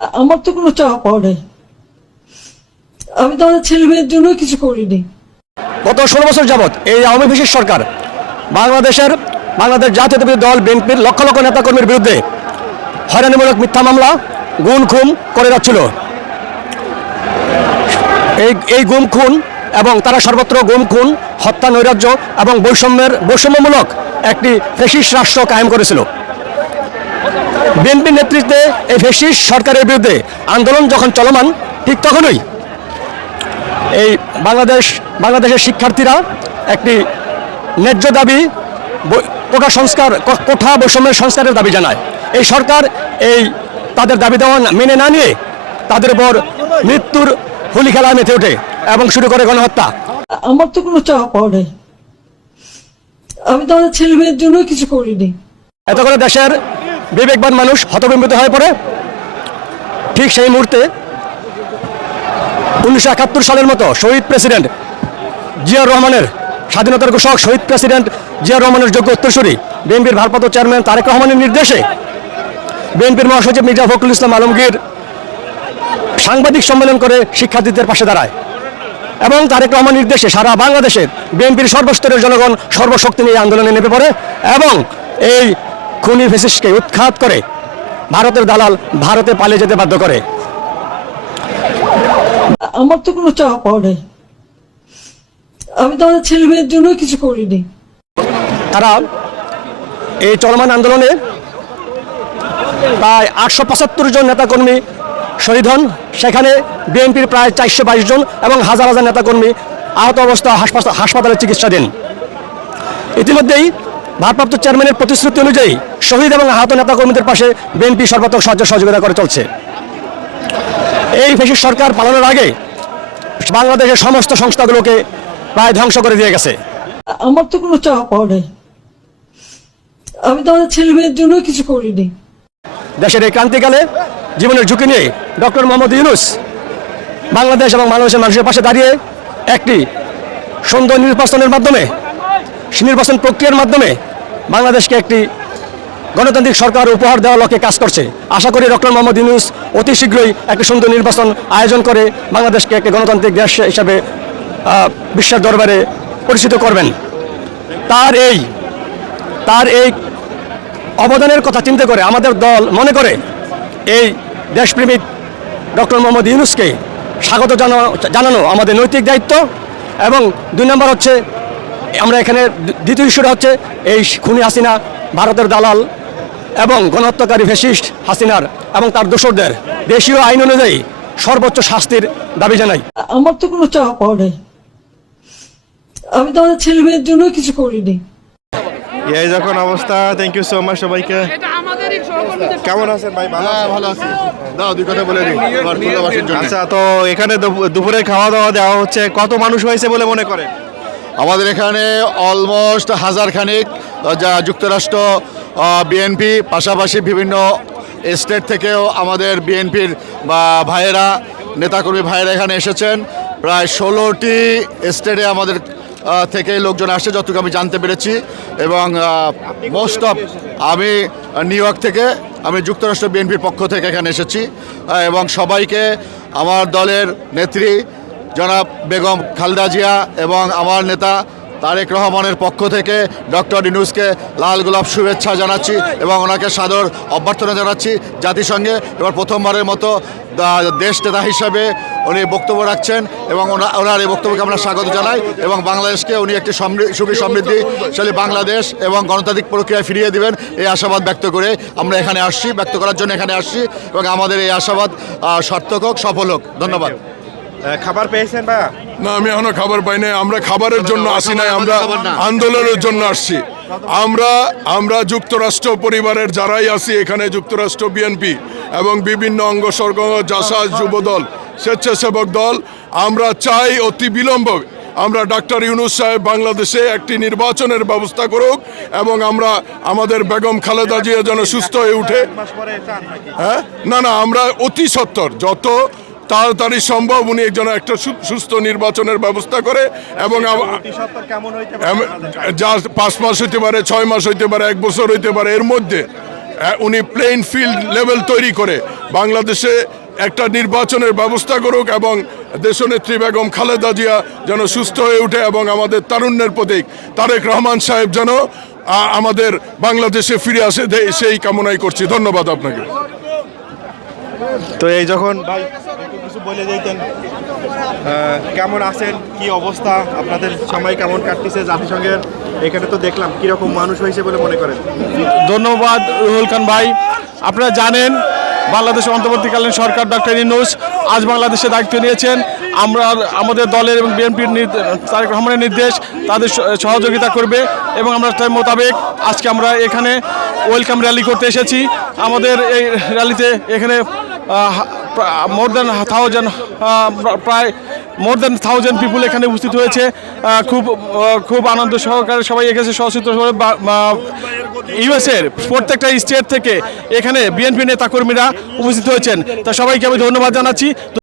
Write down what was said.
আমার তো কোনো চাওয়া পাওয়া আমি তো আমার ছেলে মেয়ের জন্য কিছু করিনি। গত ষোলো বছর যাবৎ এই আওয়ামী বিশেষ সরকার বাংলাদেশের, বাংলাদেশ জাতীয় দল, বিএনপির লক্ষ লক্ষ নেতাকর্মীর বিরুদ্ধে হয়রানিমূলক মিথ্যা মামলা, গুম খুন করে যাচ্ছিল। এই এই গুম খুন এবং তারা সর্বত্র গুম খুন, হত্যা, নৈরাজ্য এবং বৈষম্যের বৈষম্যমূলক একটি ফেসিস রাষ্ট্র কায়েম করেছিল। বিএনপির নেতৃত্বে এই ফেসিস সরকারের বিরুদ্ধে আন্দোলন যখন চলমান ঠিক তখনই এই বাংলাদেশ বাংলাদেশের শিক্ষার্থীরা একটি ন্যায্য দাবি কোটা সংস্কার কোঠা বৈষম্যের সংস্কারের দাবি জানায়। এই সরকার এই তাদের দাবি দেওয়া মেনে না নিয়ে তাদের উপর মৃত্যুর হোলি খেলায় মেতে ওঠে এবং শুরু করে গণহত্যা। আমার তো কোনো পাওয়া নেই। আমি তো আমার ছেলে মেয়ের জন্য কিছু করিনি। এত করে দেশের বিবেকবান মানুষ হতবিম্বিত হয়ে পড়ে। ঠিক সেই মুহূর্তে উনিশশো একাত্তর সালের মতো শহীদ প্রেসিডেন্ট জিয়াউর রহমানের স্বাধীনতার ঘোষক শহীদ প্রেসিডেন্ট জিয়াউর রহমানের যোগ্য উত্তরসূরি, বিএনপির ভারপ্রাপ্ত চেয়ারম্যান তারেক রহমানের নির্দেশে বিএনপির মহাসচিব মির্জা ফখরুল ইসলাম আলমগীর সাংবাদিক সম্মেলন করে শিক্ষার্থীদের পাশে দাঁড়ায় এবং তারেক রহমান নির্দেশে সারা বাংলাদেশের বিএনপির সর্বস্তরের জনগণ সর্বশক্তি নিয়ে আন্দোলনে নেমে পড়ে এবং এই খুনি ফেসিসকে উৎখাত করে ভারতের দালাল ভারতে পালিয়ে যেতে বাধ্য করে। আমার তো কোনো পাওয়া নেই। আমি তো আমার ছেলে মেয়ের জন্য কিছু করিনি। তারা এই চলমান আন্দোলনে প্রায় আটশো পঁচাত্তর জন নেতাকর্মী শহীদ হন। সেখানে বিএনপির প্রায় চারশো বাইশ জন এবং হাজার হাজার নেতাকর্মী আহত অবস্থা হাসপাতাল হাসপাতালে চিকিৎসাধীন। ইতিমধ্যেই ভারপ্রাপ্ত চেয়ারম্যানের প্রতিশ্রুতি অনুযায়ী শহীদ এবং আহত নেতাকর্মীদের পাশে বিএনপি সর্বাত্মক সাহায্য সহযোগিতা করে চলছে। এই ফেসিস সরকার পালনের আগে বাংলাদেশের সমস্ত সংস্থাগুলোকে প্রায় ধ্বংস করে দিয়ে গেছে। আমার তো কোনো নেই। আমি তো আমার ছেলে মেয়ের জন্য কিছু করিনি। দেশের এই ক্রান্তিকালে জীবনের ঝুঁকি নিয়ে ডক্টর মোহাম্মদ ইউনুস বাংলাদেশ এবং বাংলাদেশের মানুষের পাশে দাঁড়িয়ে একটি সুন্দর নির্বাচনের মাধ্যমে নির্বাচন প্রক্রিয়ার মাধ্যমে বাংলাদেশকে একটি গণতান্ত্রিক সরকার উপহার দেওয়ার লক্ষ্যে কাজ করছে। আশা করি ডক্টর মোহাম্মদ ইউনুস অতি শীঘ্রই একটি সুন্দর নির্বাচন আয়োজন করে বাংলাদেশকে একটি গণতান্ত্রিক দেশ হিসাবে বিশ্বের দরবারে পরিচিত করবেন। তার এই তার এই অবদানের কথা চিন্তা করে আমাদের দল মনে করে এই দেশপ্রেমিক ডক্টর মোহাম্মদ ইউনুসকে স্বাগত জানানো জানানো আমাদের নৈতিক দায়িত্ব এবং দুই নম্বর হচ্ছে আমরা এখানে দ্বিতীয় ইস্যুটা হচ্ছে এই খুনি হাসিনা ভারতের দালাল এবং গণহত্যাকারী ফেসিস্ট হাসিনার এবং তার দোসরদের দেশীয় আইন অনুযায়ী সর্বোচ্চ শাস্তির দাবি জানাই। আমার তো কোনো চাওয়া পাওয়া নেই। আমি তো আমার ছেলে মেয়ের জন্য কিছু করিনি। এই যখন অবস্থা থ্যাংক ইউ সো মাচ সবাইকে। কেমন আছেন ভাই? ভালো হ্যাঁ ভালো আছি। দাও দুই কথা বলে দিই আচ্ছা তো এখানে দুপুরে খাওয়া দাওয়া দেওয়া হচ্ছে। কত মানুষ হয়েছে বলে মনে করেন? আমাদের এখানে অলমোস্ট হাজার খানিক যা যুক্তরাষ্ট্র বিএনপি পাশাপাশি বিভিন্ন স্টেট থেকেও আমাদের বিএনপির বা ভাইয়েরা নেতাকর্মী ভাইয়েরা এখানে এসেছেন। প্রায় ষোলোটি স্টেটে আমাদের থেকে লোকজন আসছে যতটুকু আমি জানতে পেরেছি। এবং মোস্ট অফ আমি নিউ ইয়র্ক থেকে আমি যুক্তরাষ্ট্র বিএনপির পক্ষ থেকে এখানে এসেছি। এবং সবাইকে আমার দলের নেত্রী জনাব বেগম খালদা জিয়া এবং আমার নেতা তারেক রহমানের পক্ষ থেকে ডক্টর ইনুসকে লাল গোলাপ শুভেচ্ছা জানাচ্ছি এবং ওনাকে সাদর অভ্যর্থনা জানাচ্ছি জাতিসংঘে। এবার প্রথমবারের মতো দেশ নেতা হিসাবে উনি বক্তব্য রাখছেন এবং ওনা- ওনার এই বক্তব্যকে আমরা স্বাগত জানাই এবং বাংলাদেশকে উনি একটি সুখী সমৃদ্ধিশালী বাংলাদেশ এবং গণতান্ত্রিক প্রক্রিয়ায় ফিরিয়ে দিবেন এই আশাবাদ ব্যক্ত করে আমরা এখানে আসছি, ব্যক্ত করার জন্য এখানে আসছি এবং আমাদের এই আশাবাদ সার্থক হোক, সফল হোক। ধন্যবাদ। খাবার পেয়েছেন ভাইয়া? না আমি এখনও খাবার পাই নাই। আমরা খাবারের জন্য আসি নাই আমরা আন্দোলনের জন্য আসছি। আমরা আমরা যুক্তরাষ্ট্র পরিবারের যারাই আছি এখানে যুক্তরাষ্ট্র বিএনপি এবং বিভিন্ন অঙ্গ সর্গ জাসাজ যুবদল স্বেচ্ছাসেবক দল আমরা চাই অতি বিলম্ব আমরা ডাক্তার ইউনুস সাহেব বাংলাদেশে একটি নির্বাচনের ব্যবস্থা করুক এবং আমরা আমাদের বেগম খালেদা জিয়া যেন সুস্থ হয়ে উঠে। হ্যাঁ? না না আমরা অতি সত্তর। যত তাড়াতাড়ি সম্ভব উনি একজন একটা সুস্থ নির্বাচনের ব্যবস্থা করে এবং যা পাঁচ মাস হইতে পারে ছয় মাস হইতে পারে এক বছর হইতে পারে এর মধ্যে উনি প্লেইন ফিল্ড লেভেল তৈরি করে বাংলাদেশে একটা নির্বাচনের ব্যবস্থা করুক এবং দেশনেত্রী বেগম খালেদা জিয়া যেন সুস্থ হয়ে ওঠে এবং আমাদের তারুণ্যের প্রতীক তারেক রহমান সাহেব যেন আমাদের বাংলাদেশে ফিরে আসে সেই কামনাই করছি ধন্যবাদ আপনাকে। তো এই যখন ভাই একটু কিছু বলে আহ, কেমন আছেন? কি অবস্থা? আপনাদের সময় কেমন কাটতেছে? জাতিসংঘের এখানে তো দেখলাম কীরকম মানুষ হয়েছে বলে মনে করেন। ধন্যবাদ রুহুল খান ভাই। আপনারা জানেন বাংলাদেশের অন্তর্বর্তীকালীন সরকার ডক্টর ইনুস আজ বাংলাদেশে দায়িত্ব নিয়েছেন। আমরা আমাদের দলের এবং বিএনপির তারেক রহমানের নির্দেশ তাদের সহযোগিতা করবে এবং আমরা তাই মোতাবেক আজকে আমরা এখানে ওয়েলকাম র্যালি করতে এসেছি। আমাদের এই র্যালিতে এখানে মোর দ্যান থাউজেন্ড প্রায় মোর দ্যান থাউজেন্ড পিপুল এখানে উপস্থিত হয়েছে। খুব খুব আনন্দ সহকারে সবাই এসেছে সশস্ত্র ইউএসের প্রত্যেকটা স্টেট থেকে এখানে বিএনপি নেতাকর্মীরা উপস্থিত হয়েছেন। তা সবাইকে আমি ধন্যবাদ জানাচ্ছি।